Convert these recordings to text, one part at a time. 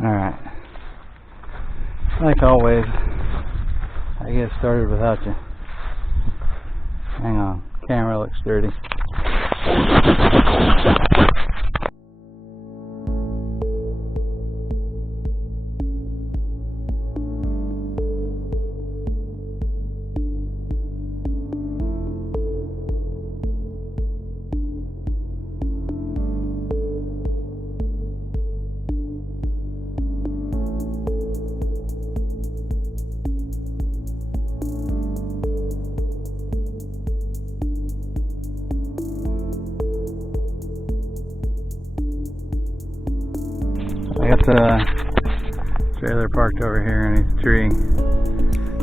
Alright. Like always, I get started without you. Hang on, camera looks dirty. I got the trailer parked over here underneath the tree.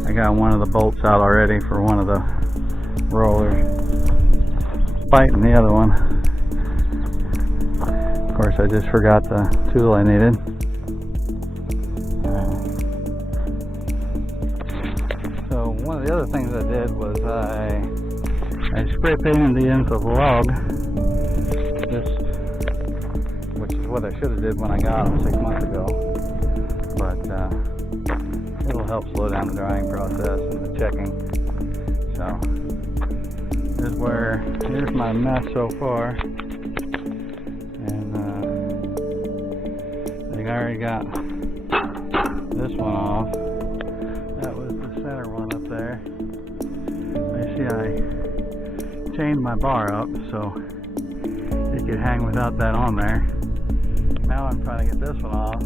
I got one of the bolts out already for one of the rollers. Fighting the other one. Of course, I just forgot the tool I needed. So one of the other things I did was I spray painted the ends of the log. Which is what I should have did when I got them 6 months ago, but it'll help slow down the drying process and the checking. So here's my mess so far, and I think I already got this one off. That was the center one up there. You see, I chained my bar up so it could hang without that on there. Now I'm trying to get this one off.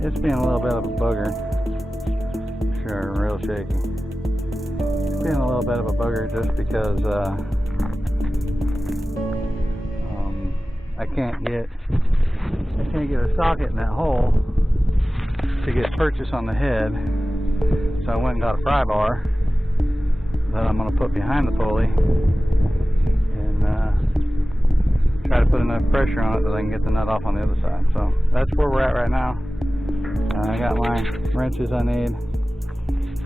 It's being a little bit of a bugger. Sure, real shaky. It's being a little bit of a bugger just because I can't get a socket in that hole to get purchase on the head. So I went and got a pry bar that I'm going to put behind the pulley. Try to put enough pressure on it that I can get the nut off on the other side. So that's where we're at right now. I got my wrenches I need,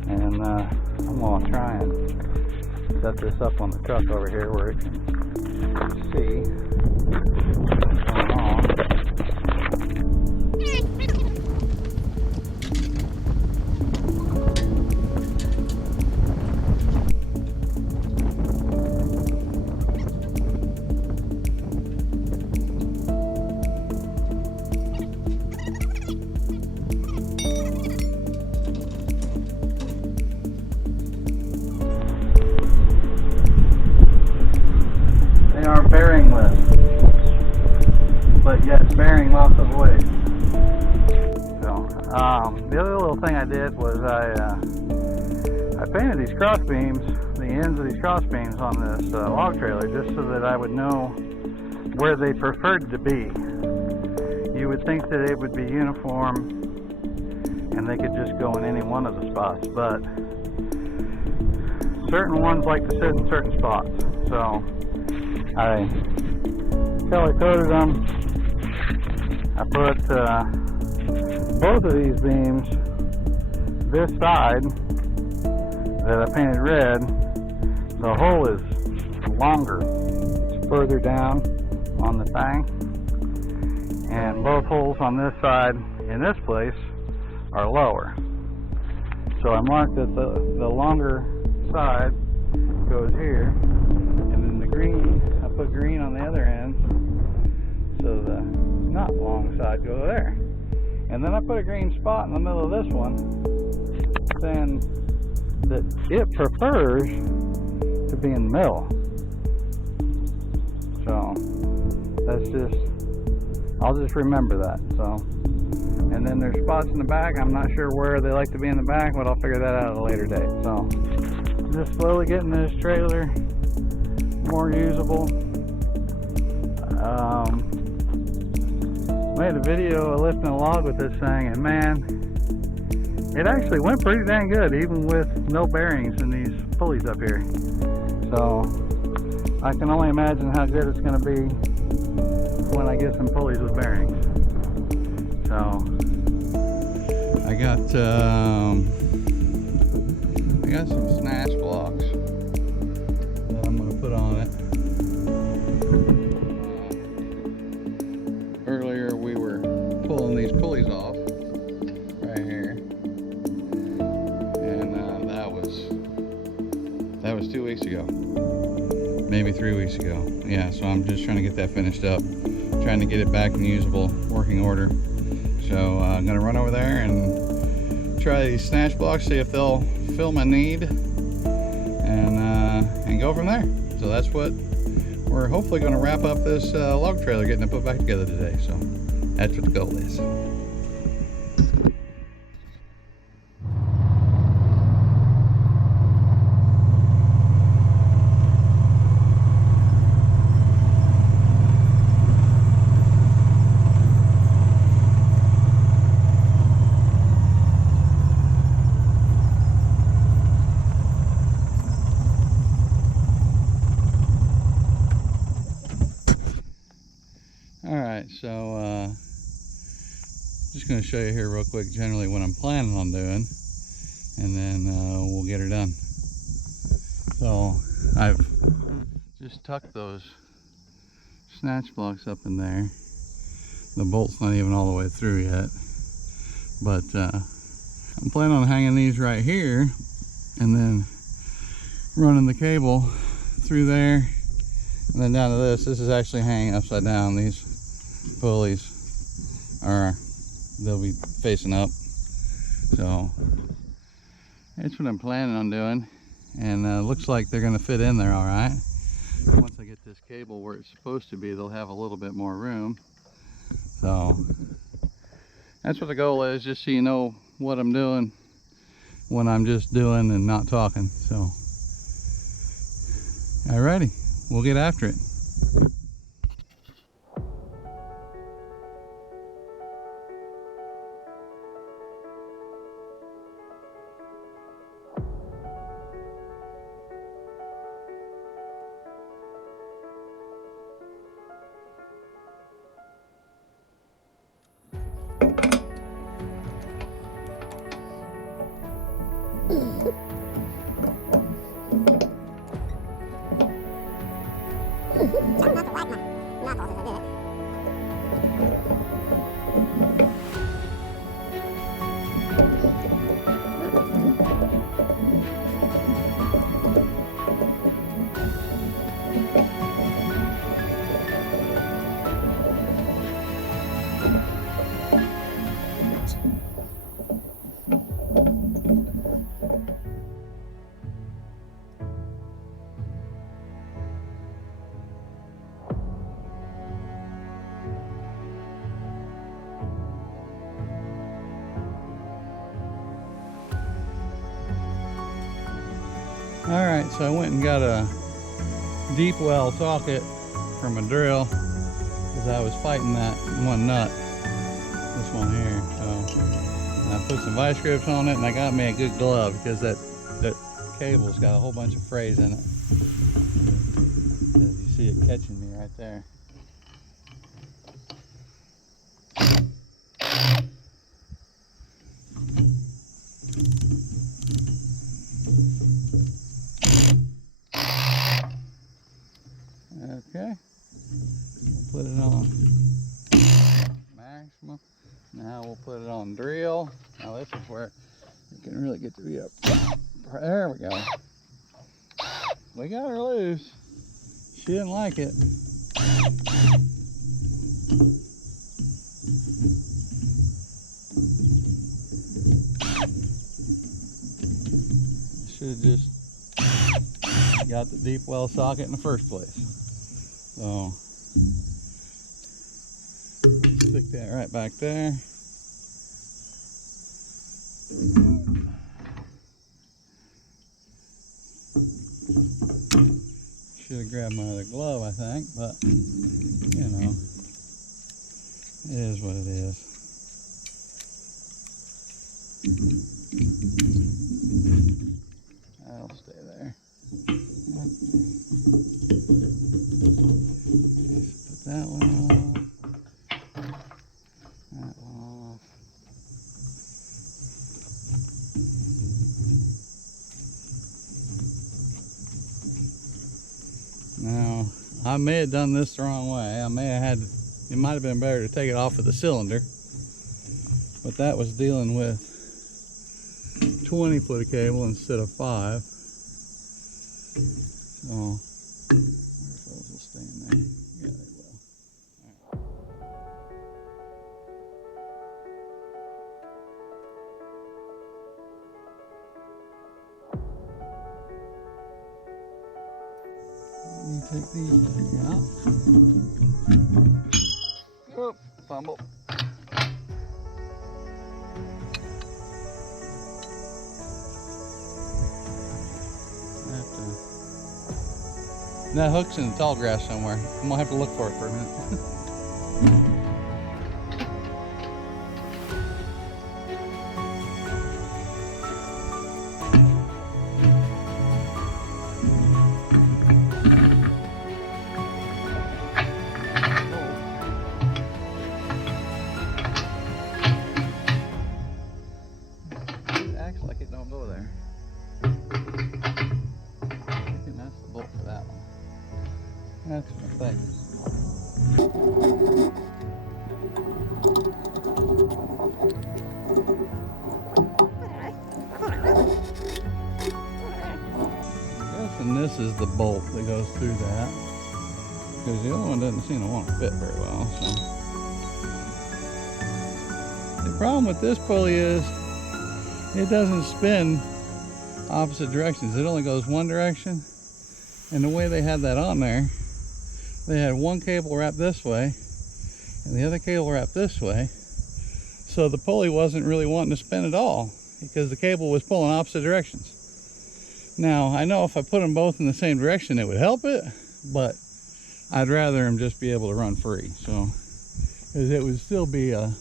and I'm going to try and set this up on the truck over here where it can see what's going on. Bearingless, but yet bearing lots of weight. So, the other little thing I did was I painted these cross beams, the ends of these cross beams on this log trailer, just so that I would know where they preferred to be. You would think that it would be uniform and they could just go in any one of the spots, but certain ones like to sit in certain spots. So I color coded them. I put both of these beams this side that I painted red. The hole is longer. It's further down on the thing. And both holes on this side in this place are lower. So I marked that the longer side goes here, and then the green, I put green on the other end, so the not long side goes there. And then I put a green spot in the middle of this one, saying that it prefers to be in the middle. So that's I'll just remember that. So, and then there's spots in the back. I'm not sure where they like to be in the back, but I'll figure that out at a later date. So just slowly getting this trailer more usable. Made a video of lifting a log with this thing, and man, it actually went pretty dang good, even with no bearings in these pulleys up here. So I can only imagine how good it's going to be when I get some pulleys with bearings. So I got some snatch blocks that I'm going to put on it. 3 weeks ago. Yeah, so I'm just trying to get that finished up, trying to get it back in usable working order. So I'm gonna run over there and try these snatch blocks, see if they'll fill my need, and go from there. So that's what we're hopefully going to wrap up this log trailer, getting it put back together today. So that's what the goal is. Alright, so just going to show you here real quick generally what I'm planning on doing, and then we'll get her done. So I've just tucked those snatch blocks up in there. The bolt's not even all the way through yet, but I'm planning on hanging these right here and then running the cable through there and then down to this. This is actually hanging upside down. These pulleys are, they'll be facing up. So that's what I'm planning on doing, and looks like they're going to fit in there all right. Once I get this cable where it's supposed to be, they'll have a little bit more room. So that's what the goal is, just so you know what I'm doing when I'm just doing and not talking. So alrighty, we'll get after it. Alright, so I went and got a deep well socket from a drill because I was fighting that one nut, this one here. So I put some vice grips on it, and I got me a good glove because that cable's got a whole bunch of frays in it. As you see it catching me right there. Okay, we'll put it on maximum. Now we'll put it on drill. Now this is where it can really get to be up. There we go. We got her loose. She didn't like it. Should have just got the deep well socket in the first place. So stick that right back there. Should have grabbed my other glove, I think, but you know, it is what it is. That'll stay there. Put that one off. That one off. Now, I may have done this the wrong way. I may have had, it might have been better to take it off of the cylinder, but that was dealing with 20 foot of cable instead of 5. So, where's take these out. Oh, fumble. That hook's in the tall grass somewhere. I'm gonna have to look for it for a minute. It acts like it don't go there. I think that's the bolt for that one. That's my thing. And this is the bolt that goes through that, because the other one doesn't seem to want to fit very well. So the problem with this pulley is it doesn't spin opposite directions. It only goes one direction. And the way they had that on there, they had one cable wrapped this way and the other cable wrapped this way. So the pulley wasn't really wanting to spin at all because the cable was pulling opposite directions. Now, I know if I put them both in the same direction, it would help it, but I'd rather them just be able to run free. So, because it would still be a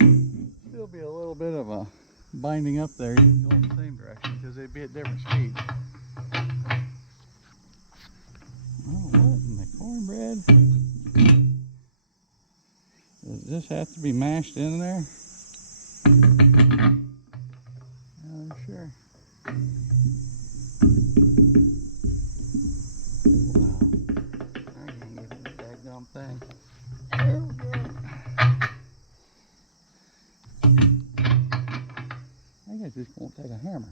little bit of a binding up there, even going in the same direction, because they'd be at different speeds. Oh, what in the cornbread? Does this have to be mashed in there? I'm sure. Wow. I can't get this daggone thing. There we go. I guess this won't take a hammer.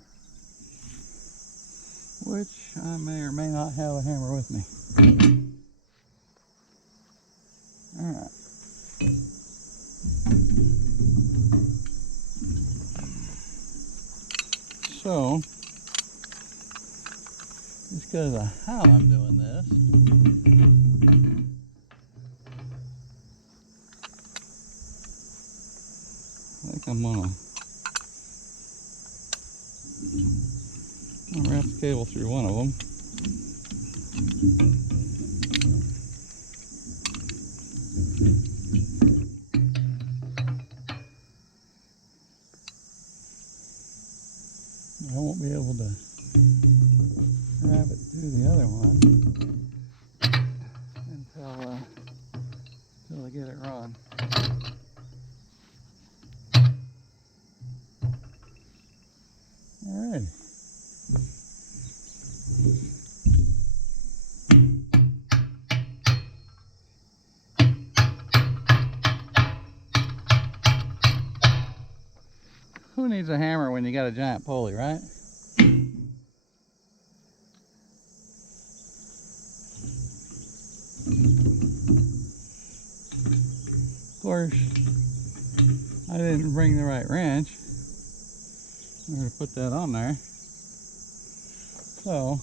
Which I may or may not have a hammer with me. Alright. So, just because of how I'm doing this, I think I'm gonna wrap the cable through one of them. I won't be able to wrap it through the other one until I get it run. All right. Who needs a hammer when you got a giant pulley, right? Of course, I didn't bring the right wrench. I'm going to put that on there. So,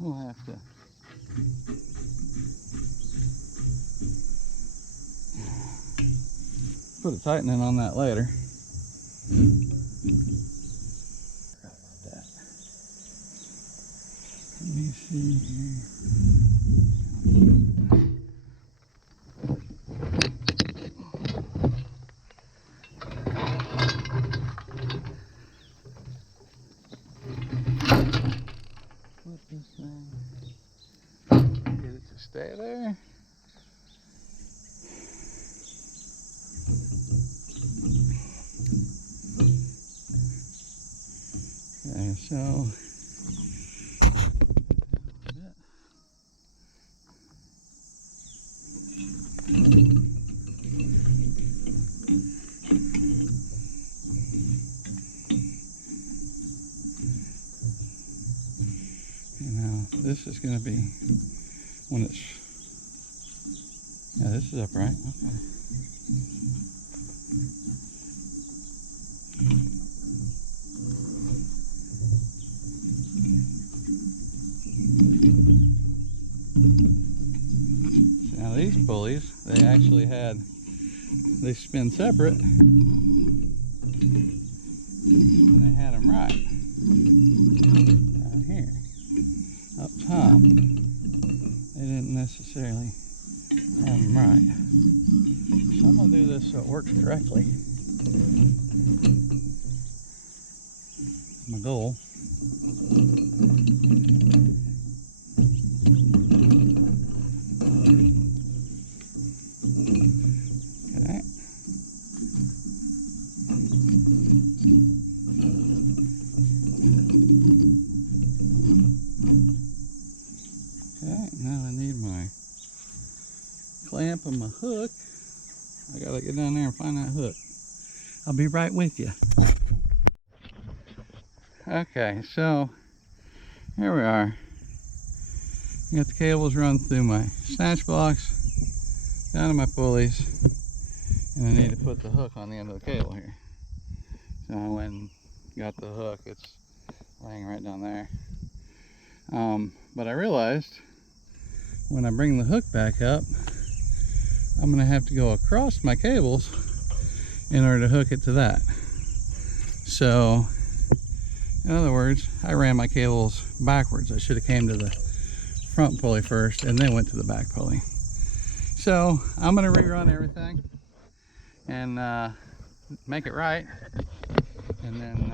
we'll have to put a tightening on that later. Forgot about that. Let me see here. Flip this thing. Get it to stay there. Okay, so now this is going to be when it's, yeah, this is upright. Okay. pulleys. They actually they spin separate, and they had them right down here up top. They didn't necessarily have them right, so I'm gonna do this so it works correctly. My goal. Okay. Okay, now I need my clamp and my hook. I gotta get down there and find that hook. I'll be right with you. Okay, so here we are. I got the cables run through my snatch blocks, down to my pulleys, and I need to put the hook on the end of the cable here. So I went and got the hook. It's laying right down there. But I realized when I bring the hook back up, I'm going to have to go across my cables in order to hook it to that. So in other words, I ran my cables backwards. I should have came to the front pulley first and then went to the back pulley. So I'm going to rerun everything and make it right. And then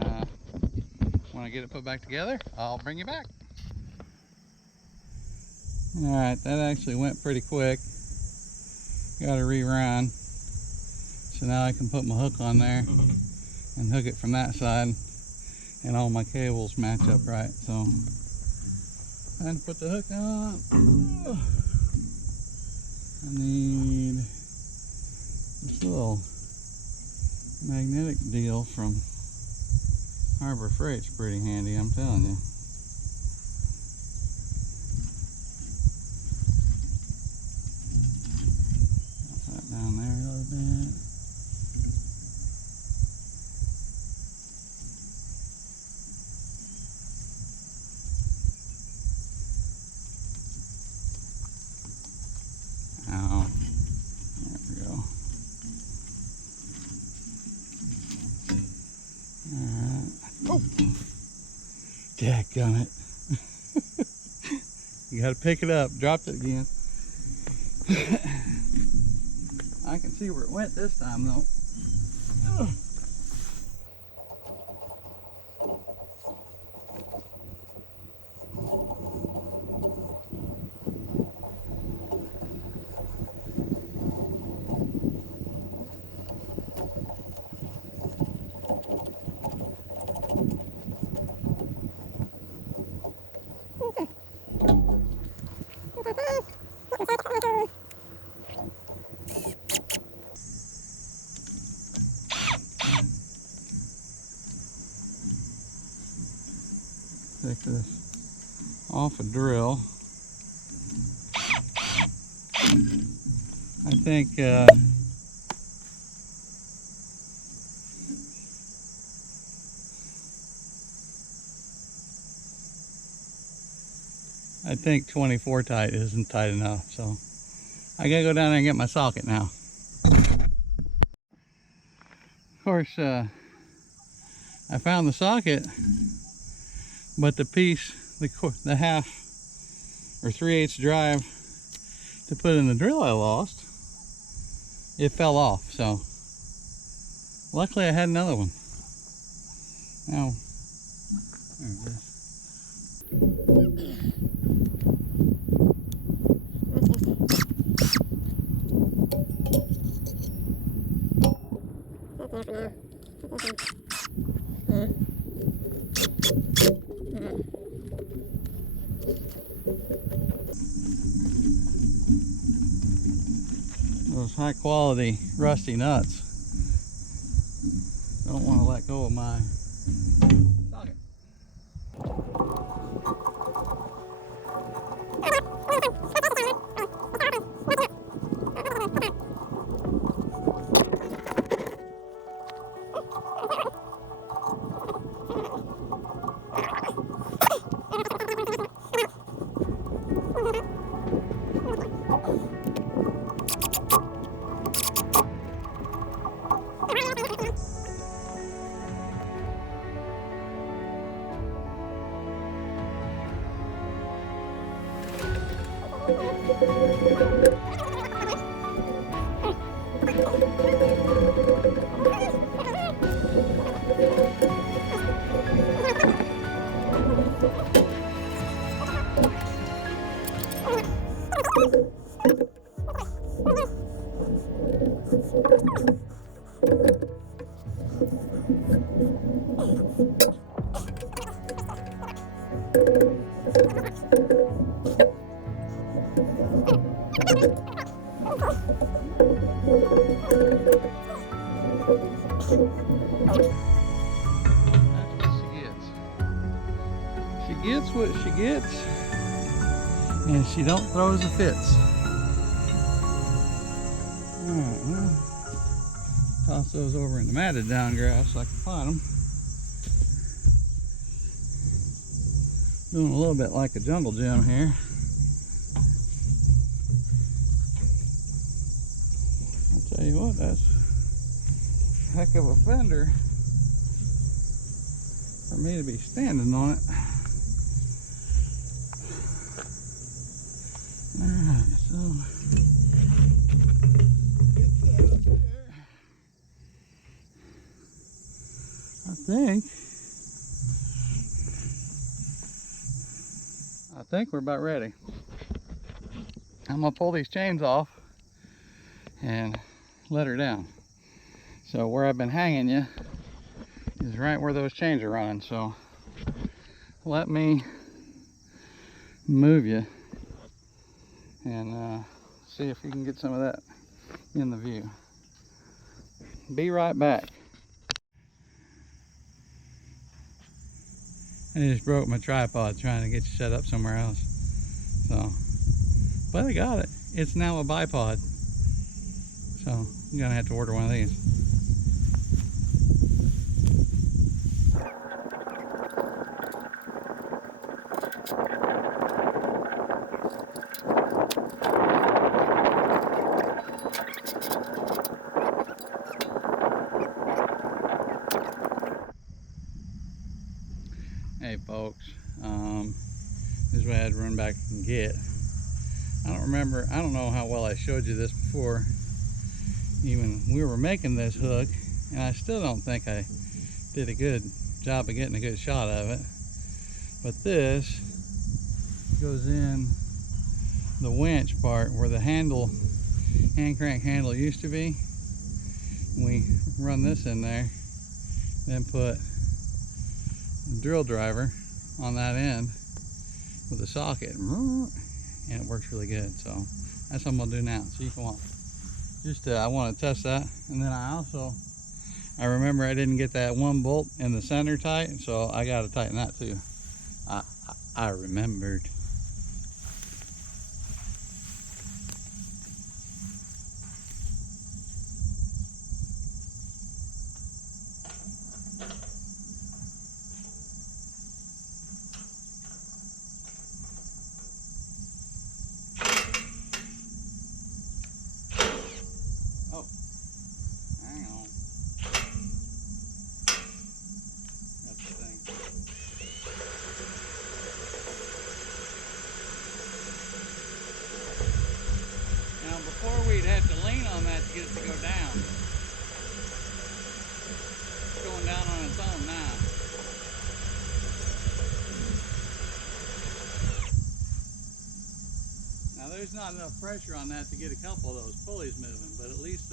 when I get it put back together, I'll bring you back. Alright, that actually went pretty quick. Got to rerun. So now I can put my hook on there and hook it from that side. And all my cables match up right, so time to put the hook on. I need this little magnetic deal from Harbor Freight's pretty handy, I'm telling you. Put that down there a little bit. Oh, there we go. Alright. Oh! Dadgummit. You gotta pick it up. Dropped it again. I can see where it went this time though. Oh. Take this off a drill. I think I think 24 tight isn't tight enough, so I gotta go down there and get my socket now. Of course, I found the socket, but the piece, the half or 3/8 drive to put in the drill I lost, it fell off. So luckily I had another one. Now, there it is. Those high quality rusty nuts. Don't want to let go of my socket. She gets what she gets, and she don't throw the fits. Alright, well, toss those over in the matted down grass so I can find them. Doing a little bit like a jungle gym here. I'll tell you what, that's a heck of a fender for me to be standing on it. Alright, so get that up there. I think we're about ready. I'm gonna pull these chains off and let her down. So where I've been hanging you is right where those chains are running. So let me move you and see if you can get some of that in the view. Be right back. I just broke my tripod trying to get you set up somewhere else. So, but I got it. It's now a bipod. So I'm gonna have to order one of these. Hey folks, this is what I had to run back and get. I don't know how well I showed you this before. Even we were making this hook, and I still don't think I did a good job of getting a good shot of it. But this goes in the winch part where the hand crank handle used to be. We run this in there, then put a drill driver on that end with a socket, and it works really good. So that's what I'm gonna do now. So you can watch. Just I want to test that, and then I remember I didn't get that one bolt in the center tight, so I got to tighten that too. I remembered. Oh, hang on. That's the thing. Now before we'd have to lean on that to get it to go down. It's going down on its own now. Now there's not enough pressure on that to get a couple of those pulleys moving, but at least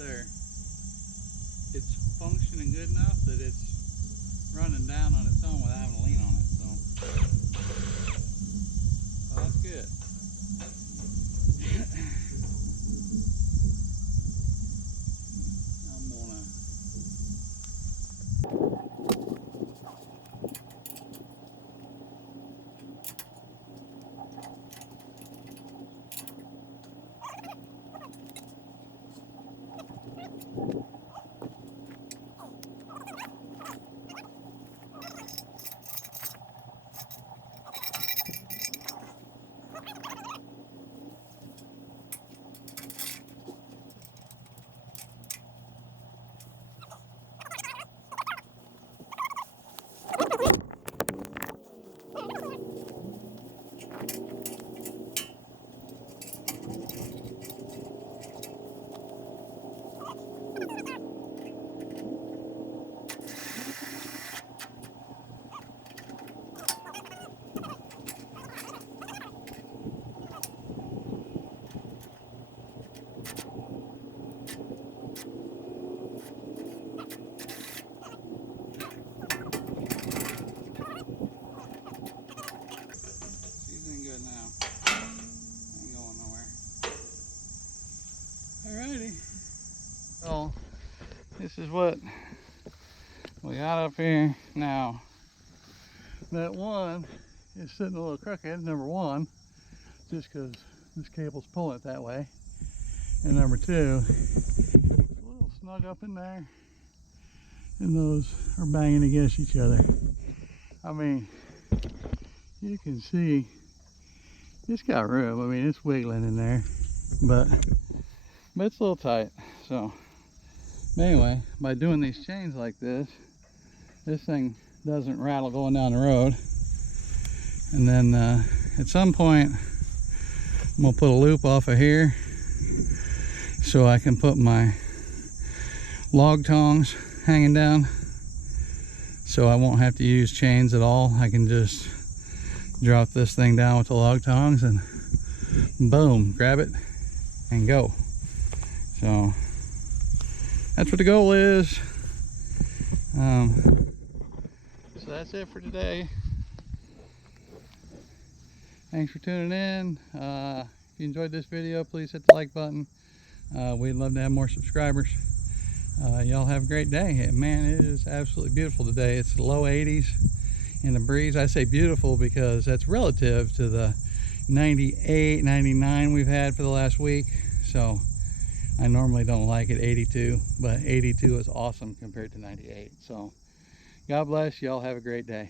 it's functioning good enough that it's running down on its own without having to lean on it. So that's good. I'm gonna this is what we got up here now. That one is sitting a little crooked, number one, just because this cable's pulling it that way. And number two, it's a little snug up in there, and those are banging against each other. I mean, you can see it's got room. I mean, it's wiggling in there, but it's a little tight. So anyway, by doing these chains like this thing doesn't rattle going down the road. And then at some point I'm gonna put a loop off of here so I can put my log tongs hanging down, so I won't have to use chains at all. I can just drop this thing down with the log tongs and boom, grab it and go. So that's what the goal is. So that's it for today. Thanks for tuning in. If you enjoyed this video, please hit the like button. We'd love to have more subscribers. Y'all have a great day. Man, it is absolutely beautiful today. It's low 80s in the breeze. I say beautiful because that's relative to the 98, 99 we've had for the last week. So I normally don't like it 82, but 82 is awesome compared to 98. So God bless. Y'all have a great day.